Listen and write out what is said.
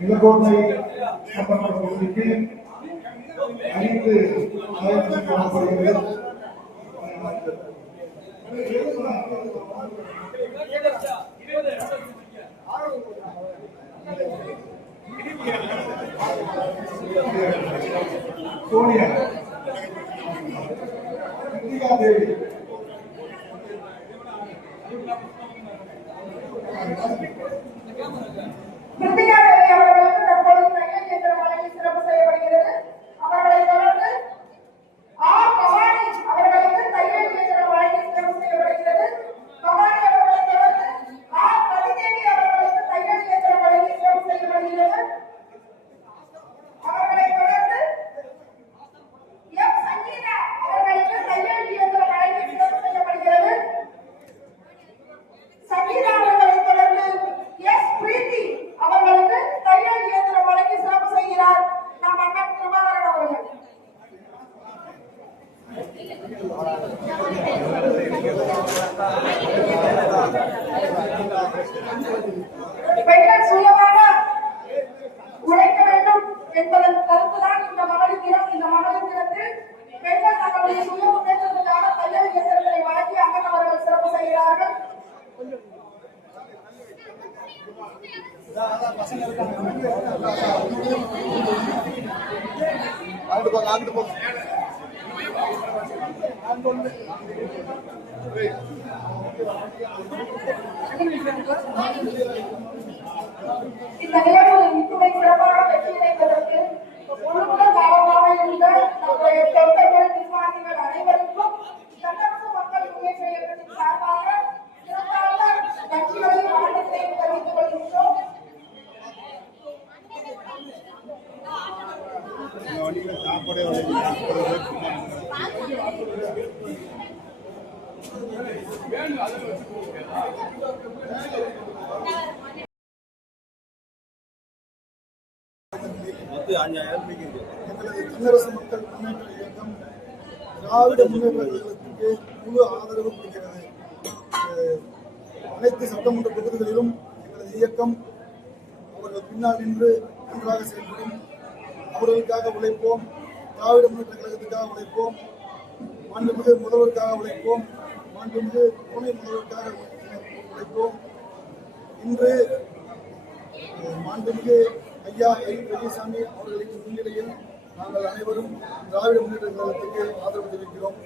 நிலக்கோட்டை சட்டமன்ற தொகுதிக்கு 5 வழங்கப்படுகிறது. சோனியா தேவி அவர்களுக்கு தற்பொழுது தையல் இயந்திரம் வழங்கி சிறப்பு செய்யப்படுகிறது. அவர்களை தொடர்ந்து பவானி அவர்களுக்கு தையல் இயந்திரம் வழங்கி சிறப்பு செய்யப்படுகிறது. பவானி அவர்களை தொடர்ந்து பதிதேவி அவர்களுக்கு தையல் இயந்திரம் வழங்கி சிறப்பு செய்யப்படுகிறது. அவர்களை தொடர்ந்து சங்கீதா அவர்களுக்கு தையல் இயந்திரம் வழங்கி சிறப்பு செய்யப்படுகிறது. சங்கீதா அவர்களை தொடர்ந்து பிரீத்தி அவர்களுக்கு தையல் இயந்திரம் வழங்கி சிறப்பு செய்கிறார் நம் அண்ணன் பிரபாகரன் அவர்கள். பெண்கள் சுயமாக உழைக்க வேண்டும் என்பதன் கருத்துதான் இந்த மகளிர் தினம். இந்த மகளிர் தினத்தில் பெண்கள் தங்களுடைய சுய முன்னேற்றத்திற்காக தையல் இயந்திரங்களை வழங்கி அண்ணன் அவர்கள் சிறப்பு செய்கிறார்கள். இந்த நிகழ்வு இத்துணை சிறப்பாக வெற்றியடைவதற்கு முழுமுதல் காரணமாக இருந்த நம்முடைய தொண்டர்கள் நிர்வாகிகள் அனைவருக்கும் சட்டமன்ற மக்கள் முன்னேற்ற இயக்கத்தின் சார்பாக சிறப்பாக கட்சிகளின் வாழ்த்துக்களை தெரிவித்துக் கொள்கின்றோம். தமிழரசு மக்கள் முன்னேற்ற இயக்கம் திராவிட முன்னேற்ற இயக்கத்திற்கு முழு ஆதரவு கொடுக்கிறது. அனைத்து சட்டமன்ற தொகுதிகளிலும் எங்களது இயக்கம் அவர்கள் பின்னால் நின்று ஒன்றாக செயல்படும். அவர்களுக்காக உழைப்போம். திராவிட முன்னேற்ற கழகத்துக்காக உழைப்போம். மாண்புமிகு முதல்வருக்காக உழைப்போம். மாண்புமிகு துணை முதல்வருக்காக உழைப்போம். இன்று மாண்புமிகு ஐயா பெரியசாமி அவர்களின் முன்னிலையில் நாங்கள் அனைவரும் திராவிட முன்னேற்ற கழகத்துக்கு ஆதரவு தெரிவிக்கிறோம்.